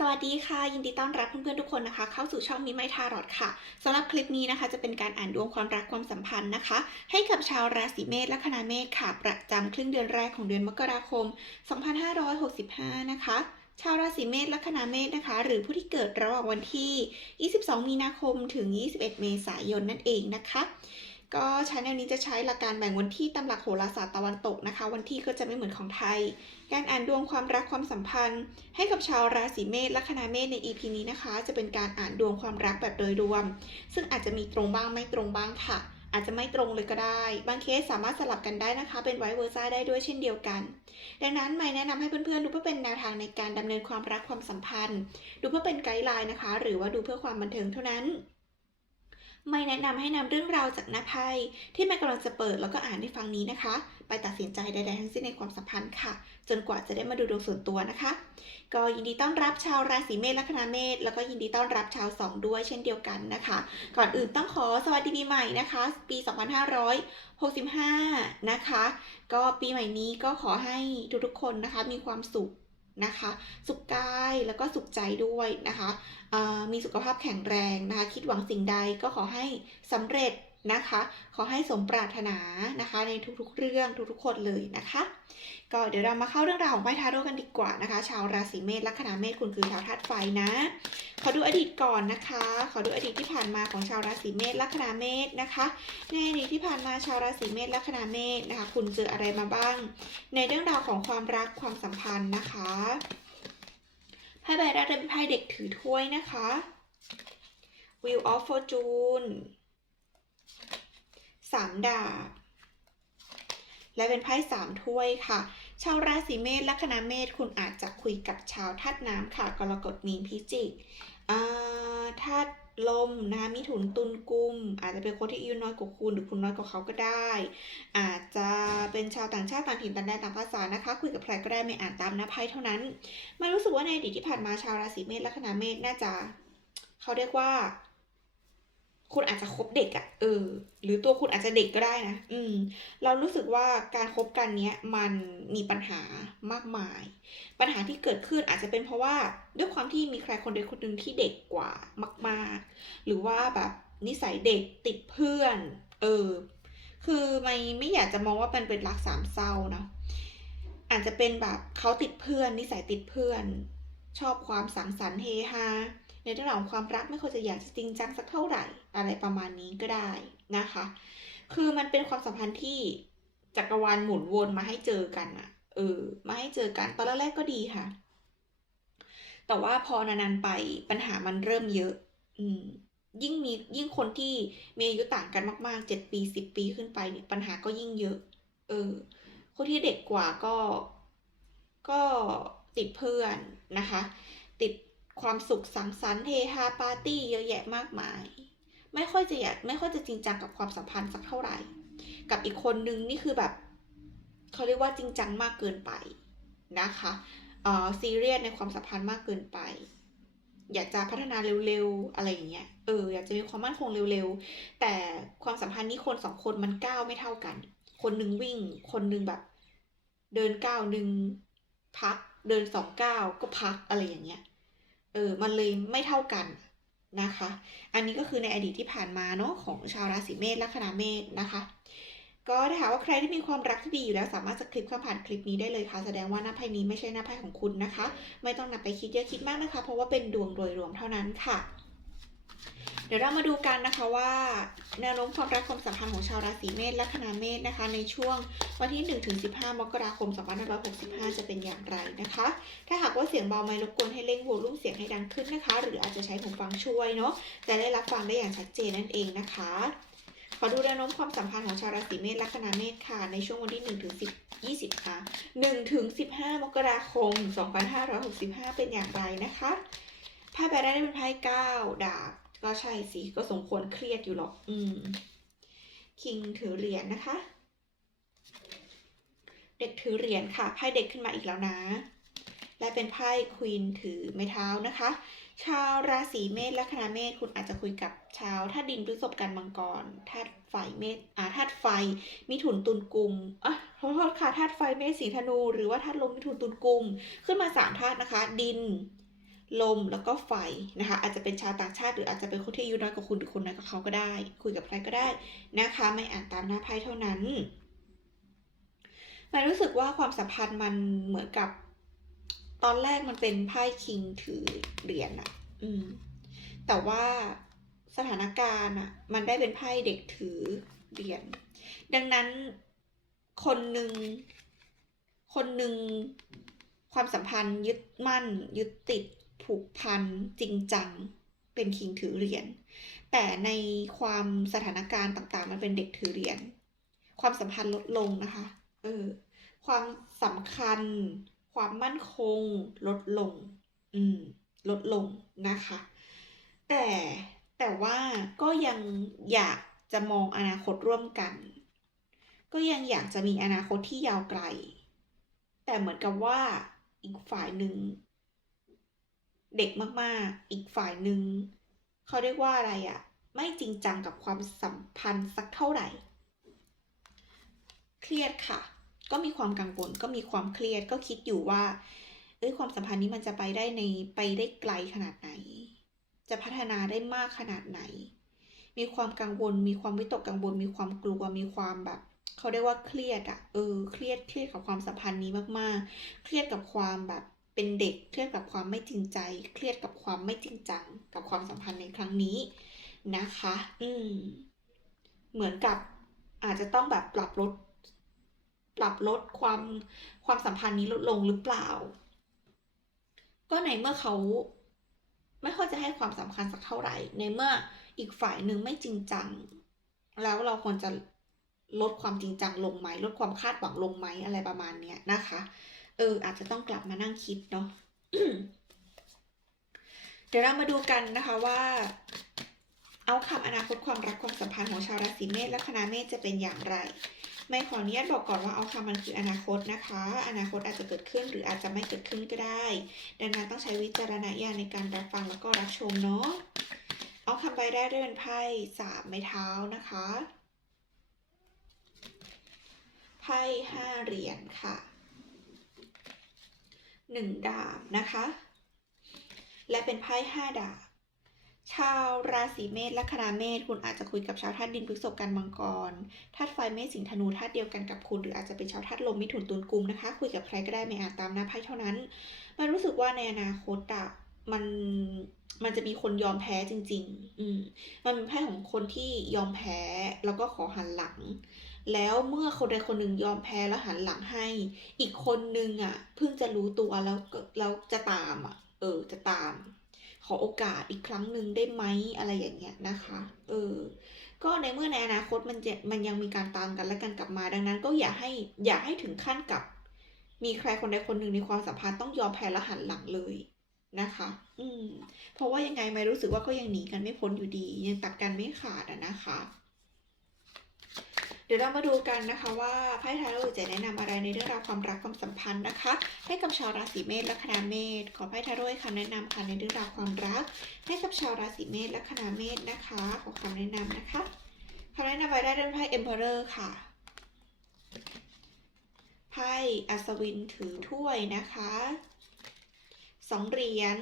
สวัสดีค่ะ ยินดีต้อนรับเพื่อนๆทุกคนนะคะ เข้าสู่ช่องมิไมทารอดค่ะสำหรับคลิปนี้นะคะ จะเป็นการอ่านดวงความรักความสัมพันธ์นะคะ ให้กับชาวราศีเมษและคณาเมษค่ะ ประจำครึ่งเดือนแรกของเดือนมกราคม 2565 นะคะชาวราศีเมษและคณาเมษนะคะ หรือผู้ที่เกิดระหว่างวันที่ 22 มีนาคมถึง 21 เมษายนนั่นเองนะคะ ก็ชาแนลนี้จะใช้หลักการแบ่งวันที่ตามหลักโหราศาสตร์ตะวันตกนะคะ วันที่ก็จะไม่เหมือนของไทย การอ่านดวงความรักความสัมพันธ์ ให้กับชาวราศีเมษและคณาเมษใน EP นี้นะคะ จะเป็นการอ่านดวงความรักแบบโดยรวม ซึ่งอาจจะมีตรงบ้างไม่ตรงบ้างค่ะ อาจจะไม่ตรงเลยก็ได้ บางเคสสามารถสลับกันได้นะคะ เป็นไวเวอร์ซ่าได้ด้วยเช่นเดียวกัน ดังนั้นไม่แนะนำให้เพื่อนๆดูเพื่อเป็นแนวทางในการดำเนินความรักความสัมพันธ์ ดูเพื่อเป็นไกด์ไลน์นะคะ หรือว่าดูเพื่อความบันเทิงเท่านั้น ไม่แนะนำให้นำเรื่องราวจากหน้าไพ่ที่แม่กำลังจะเปิดแล้วก็อ่านให้ฟังนี้นะคะ ไปตัดสินใจใดๆทั้งสิ้นในความสัมพันธ์ค่ะ จนกว่าจะได้มาดูดวงส่วนตัวนะคะ ก็ยินดีต้อนรับชาวราศีเมษและคณาเมษแล้วก็ยินดีต้อนรับชาวสองด้วยเช่นเดียวกันนะคะ ก่อนอื่นต้องขอสวัสดีปีใหม่นะคะ ปี 2565 นะคะ ก็ปีใหม่นี้ก็ขอให้ทุกๆคนนะคะมีความสุข นะคะ สุขกายแล้วก็สุขใจด้วยนะคะมีสุขภาพแข็งแรงนะคะ คิดหวังสิ่งใดก็ขอให้สำเร็จนะคะ ขอให้สมปรารถนานะคะ ในทุกๆ เรื่องทุกๆ คนเลยนะคะ ก็เดี๋ยวเรามาเข้าเรื่องราวของไพ่ทาโร่กันดีกว่านะคะ ชาวราศีเมษลัคนาเมษคุณคือชาวธาตุไฟนะ ขอดูอดีตก่อนนะคะ ขอดูอดีตที่ผ่านมาของชาวราศีเมษลัคนาเมษนะคะ ในอดีตที่ผ่านมาชาวราศีเมษลัคนาเมษนะคะ คุณเจออะไรมาบ้าง ในเรื่องราวของความรักความสัมพันธ์นะคะไพ่ใบแรกเป็นไพ่เด็กถือถ้วยนะคะ Wheel of Fortune สามดาบ และเป็นไพ่สามถ้วยค่ะ ชาวราศีเมษลัคนาเมษคุณอาจจะคุยกับชาวธาตุน้ำค่ะกรกฎมีนพิจิกธาตุลมนะคะมิถุนตุลกุม อาจจะเป็นคนที่อายุน้อยกว่าคุณหรือคุณน้อยกว่าเขาก็ได้ อาจจะเป็นชาวต่างชาติต่างถิ่นต่างแดนต่างภาษานะคะ คุยกับใครก็ได้ไม่อ่านตามหน้าไพ่เท่านั้น มันรู้สึกว่าในอดีตที่ผ่านมาชาวราศีเมษลัคนาเมษน่าจะ เขาเรียกว่า คุณอาจจะคบเด็กอะ่ะ เออ หรือตัวคุณอาจจะเด็กก็ได้นะ อืม เรารู้สึกว่าการคบกันเนี้ยมันมีปัญหามากมาย ปัญหาที่เกิดขึ้นอาจจะเป็นเพราะว่าด้วยความที่มีใครคนใดคนหนึ่งที่เด็กกว่ามาก ๆ หรือว่าแบบนิสัยเด็กติดเพื่อน เออ คือไม่ไม่อยากจะมองว่ามันเป็นรักสามเศร้าเนาะอาจจะเป็นแบบเขาติดเพื่อน นิสัยติดเพื่อน ชอบความสังสรรค์เฮฮา ในเรื่องของความรักไม่ค่อยจะอยากจะจริงจังสักเท่าไหร่ อะไรประมาณนี้ก็ได้นะคะ คือมันเป็นความสัมพันธ์ที่จักรวาลหมุนวนมาให้เจอกันอะเออ มาให้เจอกันตอนแรกๆก็ดีค่ะ แต่ว่าพอนานๆไปปัญหามันเริ่มเยอะ อืมยิ่งมียิ่งคนที่มีอายุต่างกันมากๆเจ็ดปีสิบปีขึ้นไปเนี่ยปัญหาก็ยิ่งเยอะ เออ คนที่เด็กกว่าก็ก็ติดเพื่อนนะคะ ติด ความสุขสังสรรค์เฮฮาปาร์ตี้เยอะแยะมากมาย ไม่ค่อยจะอยากไม่ค่อยจะจริงจังกับความสัมพันธ์สักเท่าไหร่ กับอีกคนนึงนี่คือแบบเขาเรียกว่าจริงจังมากเกินไปนะคะเอ่อซีเรียสในความสัมพันธ์มากเกินไป อยากจะพัฒนาเร็วๆอะไรอย่างเงี้ยเอออยากจะมีความมั่นคงเร็วๆ แต่ความสัมพันธ์นี้คนสองคนมันก้าวไม่เท่ากัน คนหนึ่งวิ่ง คนหนึ่งแบบ เดินก้าวหนึ่งพัก เดินสองก้าวก็พักอะไรอย่างเงี้ย เออมันเลยไม่เท่ากันนะคะ อันนี้ก็คือในอดีตที่ผ่านมาเนาะของชาวราศีเมษและคณาเมษนะคะ ก็ถ้าหากว่าใครที่มีความรักที่ดีอยู่แล้วสามารถสคริปต์ข้ามผ่านคลิปนี้ได้เลยค่ะ แสดงว่าหน้าไพ่นี้ไม่ใช่หน้าไพ่ของคุณนะคะ ไม่ต้องนำไปคิดเยอะคิดมากนะคะ เพราะว่าเป็นดวงโดยรวมเท่านั้นค่ะ เดี๋ยวเรามาดูกันนะคะว่าแนวโน้มความรักความสัมพันธ์ของชาวราศีเมษและคณาเมษนะคะ ในช่วงวันที่ 1 ถึง 15 มกราคม 2565 จะเป็นอย่างไรนะคะ ถ้าหากว่าเสียงเบาไม่รบกวนให้เร่งโวลุ่มเสียงให้ดังขึ้นนะคะ หรืออาจจะใช้หูฟังช่วยเนาะจะได้รับฟังได้อย่างชัดเจนนั่นเองนะคะขอดูแนวโน้มความสัมพันธ์ของชาวราศีเมษและคณาเมษค่ะ ในช่วงวันที่1ถึง10 20ค่ะ1ถึง15 มกราคม 2565 เป็นอย่างไรนะคะไพ่ใบแรกได้เป็นไพ่9ดาบ ก็ใช่สิก็สมควรเครียดอยู่หรอก อืม คิงถือเหรียญนะคะ เด็กถือเหรียญค่ะไพ่เด็กขึ้นมาอีกแล้วนะ และเป็นไพ่ควีนถือไม้เท้านะคะ ชาวราศีเมษและคณาเมษคุณอาจจะคุยกับชาวธาตุดินพฤษภกันมังกรธาตุไฟเมษอ่าธาตุไฟมิถุนตุลกุมอะขอโทษค่ะธาตุไฟเมษสีธนู หรือว่าธาตุลมมิถุนตุลกุม ขึ้นมาสามธาตุนะคะ ดิน ลมแล้วก็ไฟนะคะ อาจจะเป็นชาวต่างชาติ หรืออาจจะเป็นคนที่อายุน้อยกว่าคุณหรือคนน้อยกว่าเขาก็ได้ คุยกับใครก็ได้นะคะ ไม่อ่านตามหน้าไพ่เท่านั้นมันรู้สึกว่าความสัมพันธ์มันเหมือนกับ ตอนแรกมันเป็นไพ่คิงถือเหรียญอะอืม แต่ว่าสถานการณ์อะมันได้เป็นไพ่เด็กถือเหรียญดังนั้นคนหนึ่งคนหนึ่งความสัมพันธ์ยึดมั่น ยึดติด ผูกพันจริงจังเป็นคิงถือเหรียญแต่ในความสถานการณ์ต่างๆ มันเป็นเด็กถือเหรียญความสัมพันธ์ลดลงนะคะ เออ ความสำคัญ ความมั่นคง ลดลง อืม ลดลงนะคะ แต่แต่ว่าก็ยังอยากจะมองอนาคตร่วมกัน ก็ยังอยากจะมีอนาคตที่ยาวไกล แต่เหมือนกับว่าอีกฝ่ายหนึ่ง เด็กมากๆ อีกฝ่ายหนึ่งเขาเรียกว่าอะไรอะไม่จริงจังกับความสัมพันธ์สักเท่าไหร่ เครียดค่ะ ก็มีความกังวลก็มีความเครียดก็คิดอยู่ว่าเอ้ยความสัมพันธ์นี้มันจะไปได้ในไปได้ไกลขนาดไหน จะพัฒนาได้มากขนาดไหน มีความกังวล มีความวิตกกังวล มีความกลัว มีความแบบเขาเรียกว่าเครียดอะเออ เครียดเครียดกับความสัมพันธ์นี้มากๆ เครียดกับความแบบ เป็นเด็กเครียดกับความไม่จริงใจ เครียดกับความไม่จริงจัง กับความสัมพันธ์ในครั้งนี้นะคะ อืม เหมือนกับอาจจะต้องแบบปรับลด ปรับลดความความสัมพันธ์นี้ลดลงหรือเปล่า ก็ในเมื่อเขาไม่ค่อยจะให้ความสำคัญสักเท่าไหร่ ในเมื่ออีกฝ่ายหนึ่งไม่จริงจัง แล้วเราควรจะลดความจริงจังลงไหม ลดความคาดหวังลงไหมอะไรประมาณเนี้ยนะคะ เออ อาจจะต้องกลับมานั่งคิดเนาะเดี๋ยวเรามาดูกันนะคะว่า เอาคำอนาคตความรักความสัมพันธ์ของชาวราศีเมษและคณะเมษจะเป็นอย่างไร ไม่ขออนุญาตบอกก่อนว่าเอาคำมันคืออนาคตนะคะ อนาคตอาจจะเกิดขึ้นหรืออาจจะไม่เกิดขึ้นก็ได้ ดังนั้นต้องใช้วิจารณญาณในการรับฟังแล้วก็รับชมเนาะเอาคำใบแรกได้เป็นไพ่สามไม้เท้านะคะไพ่ห้าเหรียญค่ะ หนึ่งดาบนะคะ และเป็นไพ่ห้าดาบ ชาวราศีเมษและคณะเมษคุณอาจจะคุยกับชาวธาตุดินพฤษภกันมังกรธาตุไฟเมษสิงห์ธนูธาตุเดียวกันกับคุณ หรืออาจจะเป็นชาวธาตุลมมิถุนตุลกุมนะคะ คุยกับใครก็ได้ไม่อาจตามหน้าไพ่เท่านั้น มันรู้สึกว่าในอนาคตอะมันมันจะมีคนยอมแพ้จริง ๆ อืม มันเป็นไพ่ของคนที่ยอมแพ้แล้วก็ขอหันหลัง แล้วเมื่อคนใดคนหนึ่งยอมแพ้แล้วหันหลังให้ อีกคนนึงอะเพิ่งจะรู้ตัวแล้วก็แล้วจะตามอะ เออ จะตาม ขอโอกาสอีกครั้งหนึ่งได้ไหมอะไรอย่างเงี้ยนะคะ เออ ก็ในเมื่อในอนาคตมันจะมันยังมีการตามกันและกันกลับมา ดังนั้น ก็อย่าให้อย่าให้ถึงขั้นกับ มีใครคนใดคนหนึ่งในความสัมพันธ์ต้องยอมแพ้และหันหลังเลยนะคะ อืม เพราะว่ายังไงไม่รู้สึกว่าก็ยังหนีกันไม่พ้นอยู่ดี ยังตัดกันไม่ขาดอะนะคะ เดี๋ยวเรามาดูกันนะคะว่าไพ่ทาโร่จะแนะนำอะไรในเรื่องราวความรักความสัมพันธ์นะคะ ให้กับชาวราศีเมษและคณะเมษขอไพ่ทาโร่คำแนะนำค่ะในเรื่องราวความรัก ให้กับชาวราศีเมษและคณะเมษนะคะ ขอคำแนะนำนะคะคำแนะนำไว้ได้ด้วยไพ่ Emperor ค่ะไพ่อัศวินถือถ้วยนะคะ สองเหรียญ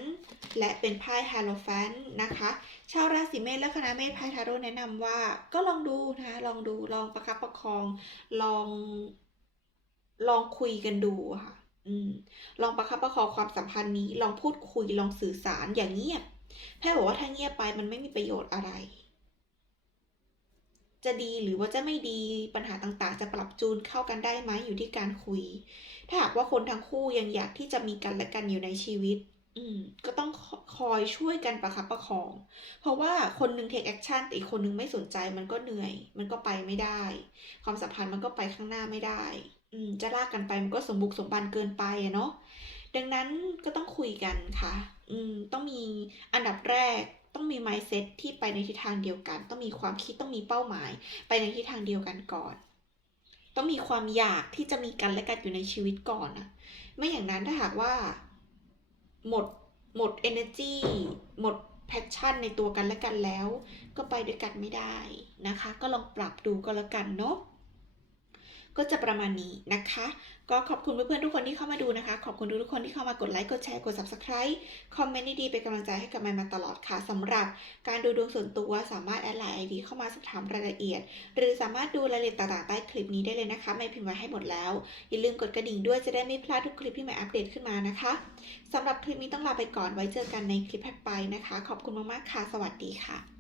และเป็นไพ่ฮาโลแฟนนะคะ ชาวราศีเมษและคณะเมษไพ่ทาโร่แนะนำว่า ก็ลองดูนะคะลองดูลองประคับประคองลองลองคุยกันดูค่ะอืมลองประคับประคองความสัมพันธ์นี้ ลองพูดคุยลองสื่อสารอย่างเงียบแพ่บอกว่าถ้าเงียบไปมันไม่มีประโยชน์อะไร จะดีหรือว่าจะไม่ดีปัญหาต่างๆ จะปรับจูนเข้ากันได้ไหมอยู่ที่การคุย ถ้าหากว่าคนทั้งคู่ยังอยากที่จะมีกันและกันอยู่ในชีวิต อืมก็ต้องคอยช่วยกันประคับประคอง เพราะว่าคนนึง take action แต่อีกคนนึงไม่สนใจมันก็เหนื่อย มันก็ไปไม่ได้ ความสัมพันธ์มันก็ไปข้างหน้าไม่ได้ อืมจะลากกันไปมันก็สมบุกสมบันเกินไปอะเนาะดังนั้นก็ต้องคุยกันค่ะ อืมต้องมีอันดับแรก ต้องมี mindset ที่ไปในทิศทางเดียวกัน ต้องมีความคิดต้องมีเป้าหมาย ไปในทิศทางเดียวกันก่อน ต้องมีความอยากที่จะมีกันและกันอยู่ในชีวิตก่อนนะไม่อย่างนั้นถ้าหากว่า หมดหมด energy หมด passion ในตัวกันและกันแล้ว ก็ไปด้วยกันไม่ได้นะคะ ก็ลองปรับดูก็แล้วกันเนาะ ก็จะประมาณนี้นะคะ ก็ขอบคุณเพื่อนๆทุกคนที่เข้ามาดูนะคะ ขอบคุณทุกคนที่เข้ามากดไลค์กดแชร์กด subscribe คอมเมนต์ดีๆเป็นกำลังใจให้กับแมนมาตลอดค่ะสำหรับการดูดวงส่วนตัวสามารถแอดไลน์ ID เข้ามาสอบถามรายละเอียด หรือสามารถดูรายละเอียดต่างๆใต้คลิปนี้ได้เลยนะคะไม่พิมพ์ไว้ให้หมดแล้ว อย่าลืมกดกระดิ่งด้วยจะได้ไม่พลาดทุกคลิปที่ใหม่อัปเดตขึ้นมานะคะสำหรับคลิปนี้ต้องลาไปก่อนไว้เจอกันในคลิปถัดไปนะคะ ขอบคุณมากๆค่ะ สวัสดีค่ะ